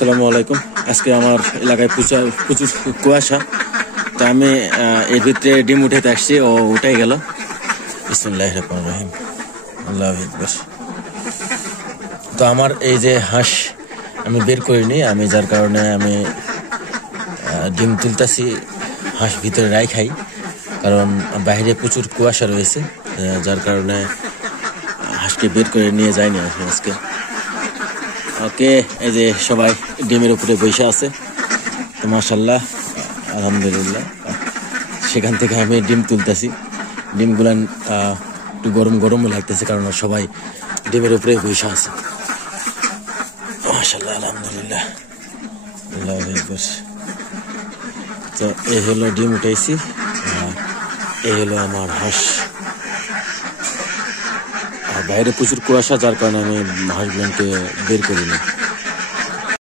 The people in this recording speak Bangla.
আসসালামু আলাইকুম। আজকে আমার এলাকায় প্রচুর কুয়াশা, তো আমি এর ভিতরে ডিম উঠাতে আসছি, ও উঠাই গেল। বিসমিল্লাহির রহমানির রহিম, আল্লাহু আকবার। তো আমার এই যে হাঁস আমি বের করিনি, আমি যার কারণে আমি ডিম তুলতেছি, হাঁস ভিতরে রাখাই, কারণ বাইরে প্রচুর কুয়াশা রয়েছে, যার কারণে হাঁসকে বের করে নিয়ে যায়নি আজকে। ওকে, এই যে সবাই ডিমের উপরে বসে আছে, তো মাশাআল্লাহ আলহামদুলিল্লাহ। সেখান থেকে আমি ডিম তুলতেছি, ডিমগুলান একটু গরম গরমও লাগতেছে, কারণ সবাই ডিমের উপরে বসে আছে। মাশাআল্লাহ আলহামদুলিল্লাহ, আল্লাহু আকবার। তো এই হলো ডিম উঠাইছি, এই হলো আমার হাঁস। আর বাইরে প্রচুর কুয়াশা, যার কারণে আমি হাঁসগুলোকে বের করিনি।